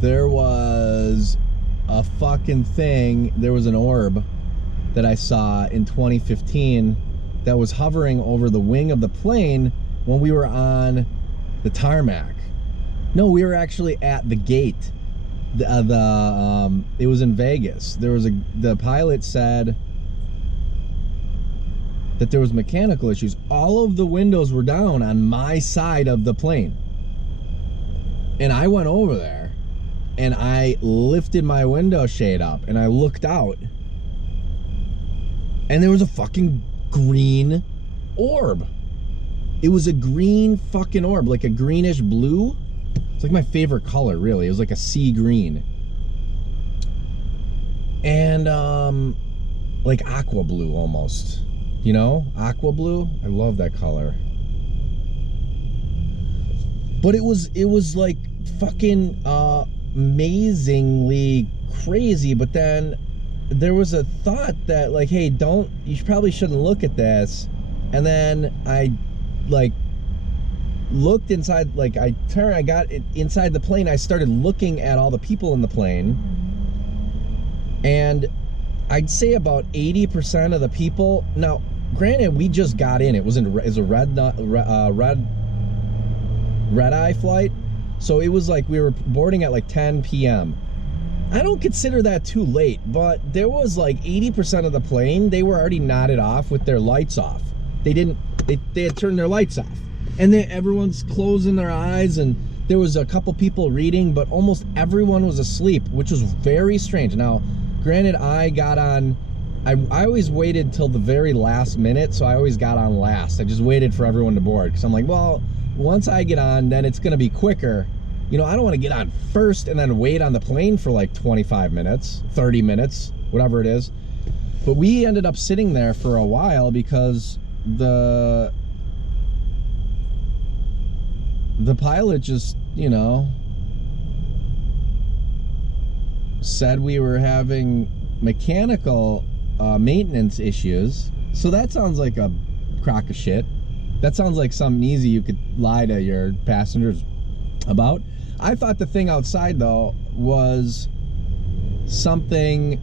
there was a fucking thing. There was an orb that I saw in 2015 that was hovering over the wing of the plane when we were on the tarmac. No, we were actually at the gate. It was in Vegas. The pilot said that there was mechanical issues. All of the windows were down on my side of the plane. And I went over there and I lifted my window shade up and I looked out and there was a fucking green orb. It was a green fucking orb, like a greenish blue. It's like my favorite color, really. It was like a sea green. And like aqua blue almost. You know? Aqua blue. I love that color. But it was like fucking amazingly crazy. But then there was a thought that like, hey, you probably shouldn't look at this. And then I like looked inside, like I got inside the plane. I started looking at all the people in the plane, and I'd say about 80% of the people. Now, granted, we just got in. It was a red eye flight, so it was like we were boarding at like 10 p.m. I don't consider that too late, but there was like 80% of the plane. They were already nodded off with their lights off. They had turned their lights off. And then everyone's closing their eyes, and there was a couple people reading, but almost everyone was asleep, which was very strange. Now, granted, I got on, I always waited till the very last minute, so I always got on last. I just waited for everyone to board, because I'm like, well, once I get on, then it's going to be quicker. You know, I don't want to get on first and then wait on the plane for like 25 minutes, 30 minutes, whatever it is. But we ended up sitting there for a while because the pilot just, you know, said we were having mechanical maintenance issues. So that sounds like a crock of shit. That sounds like something easy you could lie to your passengers about. I thought the thing outside, though, was something.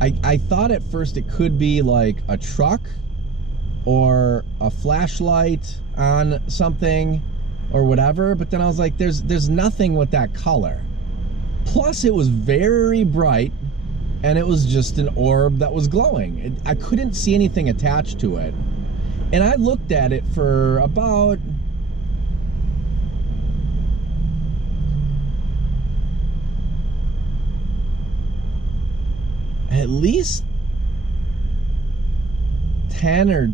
I thought at first it could be like a truck or a flashlight on something or whatever, but then I was like, there's nothing with that color. Plus, it was very bright, and it was just an orb that was glowing. I couldn't see anything attached to it. And I looked at it for about at least 10 or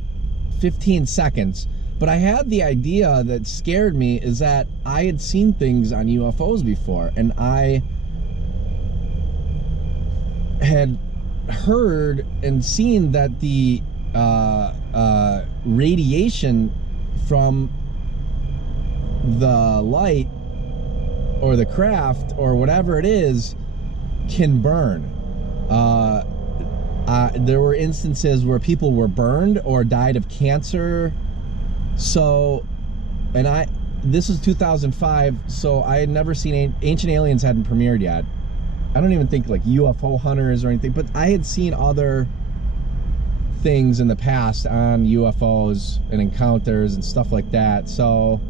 15 seconds. But I had the idea that scared me is that I had seen things on UFOs before, and I had heard and seen that the radiation from the light or the craft or whatever it is can burn. There were instances where people were burned or died of cancer. So, and this was 2005, so I had never seen, Ancient Aliens hadn't premiered yet. I don't even think like UFO Hunters or anything, but I had seen other things in the past on UFOs and encounters and stuff like that. So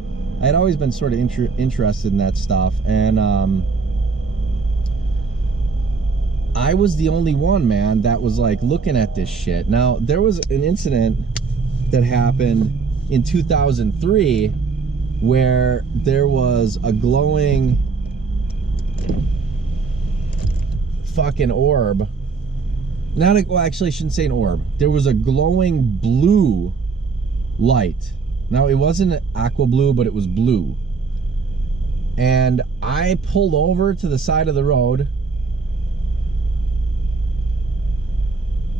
I had always been sort of interested in that stuff. And I was the only one, man, that was like looking at this shit. Now, there was an incident that happened in 2003 where there was a glowing fucking orb. Well, actually I shouldn't say an orb. There was a glowing blue light. Now, it wasn't aqua blue, but it was blue. And I pulled over to the side of the road.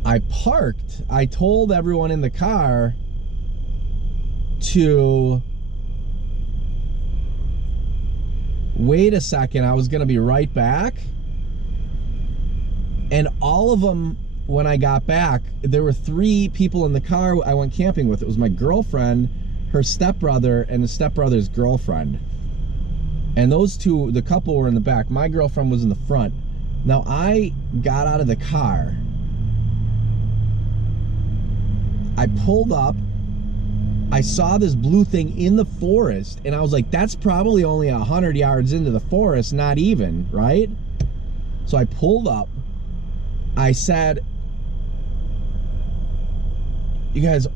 I parked. I told everyone in the car to wait a second. I was going to be right back. And all of them, when I got back, there were 3 people in the car I went camping with. It was my girlfriend, her stepbrother, and the stepbrother's girlfriend. And those two, the couple were in the back. My girlfriend was in the front. Now, I got out of the car. I pulled up. I saw this blue thing in the forest, and I was like, that's probably only 100 yards into the forest, not even, right? So I pulled up. I said, you guys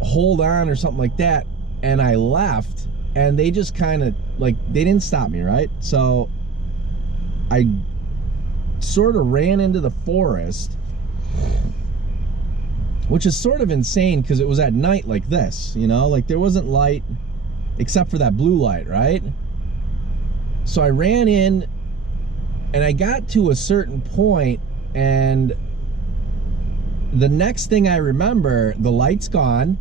hold on or something like that, and I left, and they just kind of, like, they didn't stop me, right? So I sort of ran into the forest, which is sort of insane because it was at night like this, you know, like there wasn't light except for that blue light, right? So I ran in and I got to a certain point, and the next thing I remember, the light's gone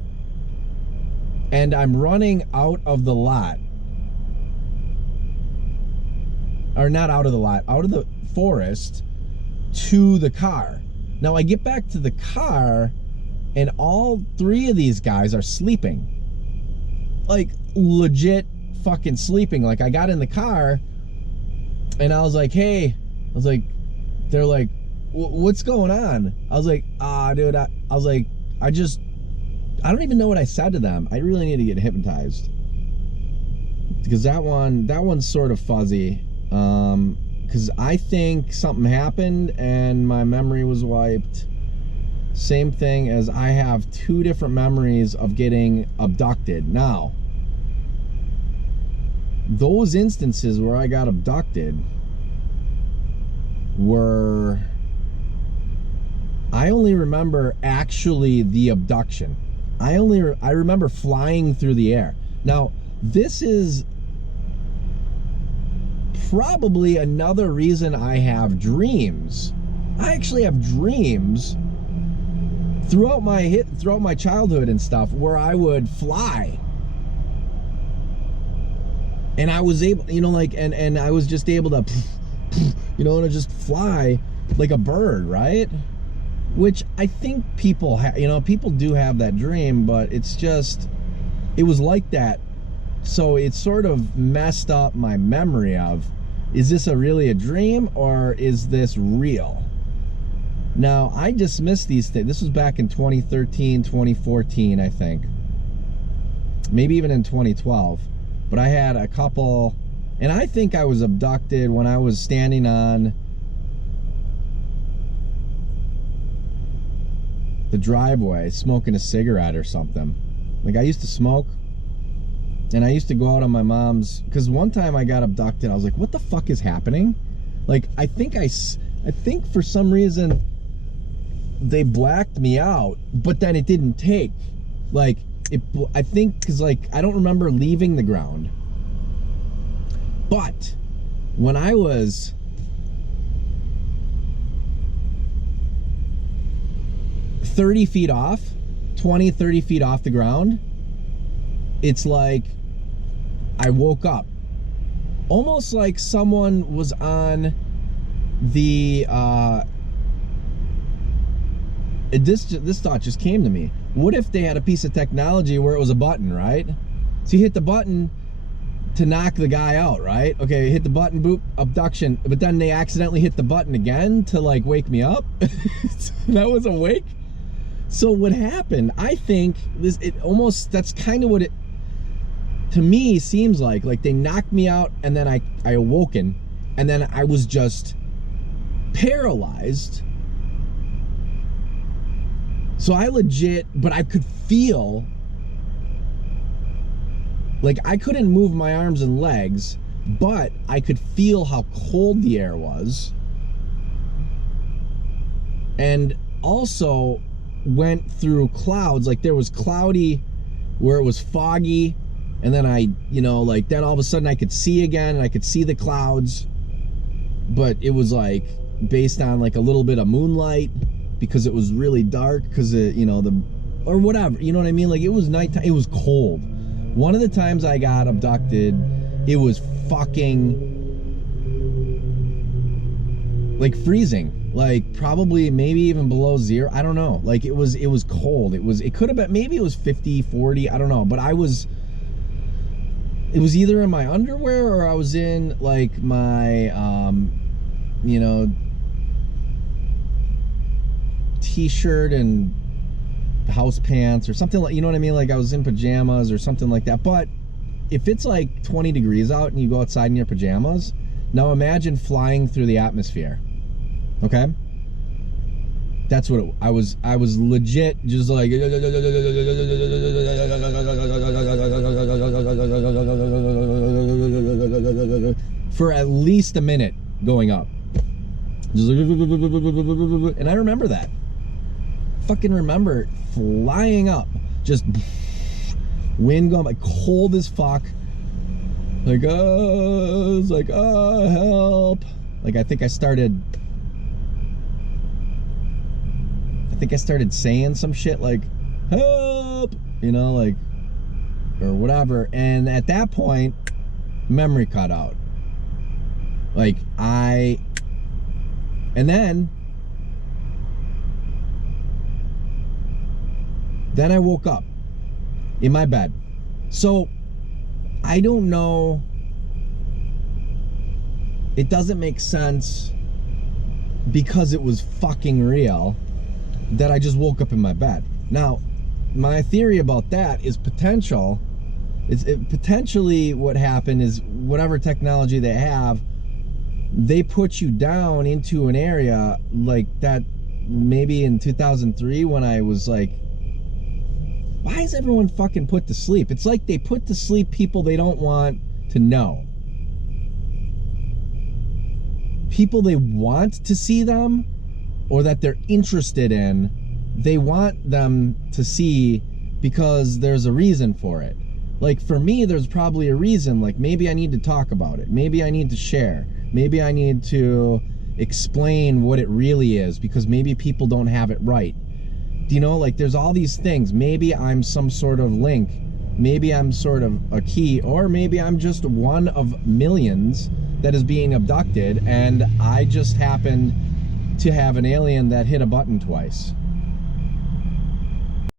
and I'm running out of the lot. Or not out of the lot, out of the forest to the car. Now I get back to the car and all three of these guys are sleeping. Like legit fucking sleeping. Like I got in the car and I was like, hey, I was like, they're like, what's going on? I was like, dude, I was like, I don't even know what I said to them. I really need to get hypnotized. Because that one's sort of fuzzy. Because I think something happened and my memory was wiped. Same thing as I have two different memories of getting abducted. Now, those instances where I got abducted were, I only remember actually the abduction. I remember flying through the air. Now, this is probably another reason I have dreams. I actually have dreams throughout my childhood and stuff where I would fly. And I was able, you know, like, and I was just able to, you know, to just fly like a bird, right? Which I think people you know, people do have that dream, but it's just, it was like that. So it sort of messed up my memory of, is this really a dream or is this real? Now, I dismissed these things. This was back in 2013, 2014, I think. Maybe even in 2012. But I had a couple, and I think I was abducted when I was standing on the driveway smoking a cigarette or something. Like I used to smoke, and I used to go out on my mom's, because one time I got abducted. I was like, what the fuck is happening? Like, I think for some reason they blacked me out, but then it didn't take. Like, I think, because like, I don't remember leaving the ground. But when I was 30 feet off, 20, 30 feet off the ground, it's like I woke up. Almost like someone was on the, this thought just came to me. What if they had a piece of technology where it was a button, right? So you hit the button to knock the guy out, right? Okay, hit the button, boop, abduction. But then they accidentally hit the button again to like wake me up. That was awake. So what happened, I think that's kind of what it, to me, seems like they knocked me out and then I awoken and then I was just paralyzed. So I legit, but I could feel, like I couldn't move my arms and legs, but I could feel how cold the air was. And also went through clouds, like there was cloudy where it was foggy, and then I, you know, like then all of a sudden I could see again and I could see the clouds, but it was like based on like a little bit of moonlight because it was really dark because it, you know, or whatever, you know what I mean? Like it was nighttime, it was cold. One of the times I got abducted, it was fucking like freezing, like probably maybe even below zero. I don't know. Like it was cold. It could have been, maybe it was 50, 40, I don't know. But I was it was either in my underwear or I was in like my, you know, t-shirt and house pants or something like, you know what I mean? Like I was in pajamas or something like that. But if it's like 20 degrees out and you go outside in your pajamas, now imagine flying through the atmosphere. Okay? That's what I was legit just like for at least a minute going up. And I remember that. Fucking remember flying up, just wind going, like cold as fuck. Like, it's like, help. Like, I think I started saying some shit like, help, you know, like, or whatever. And at that point, memory cut out. Like, and then I woke up in my bed. So I don't know. It doesn't make sense because it was fucking real that I just woke up in my bed. Now, my theory about that is potentially what happened is whatever technology they have, they put you down into an area like that. Maybe in 2003 when I was like, why is everyone fucking put to sleep? It's like they put to sleep people they don't want to know. People they want to see them or that they're interested in, they want them to see because there's a reason for it. Like for me, there's probably a reason. Like maybe I need to talk about it. Maybe I need to share. Maybe I need to explain what it really is because maybe people don't have it right. You know, like there's all these things. Maybe I'm some sort of link. Maybe I'm sort of a key, or maybe I'm just one of millions that is being abducted and I just happened to have an alien that hit a button twice.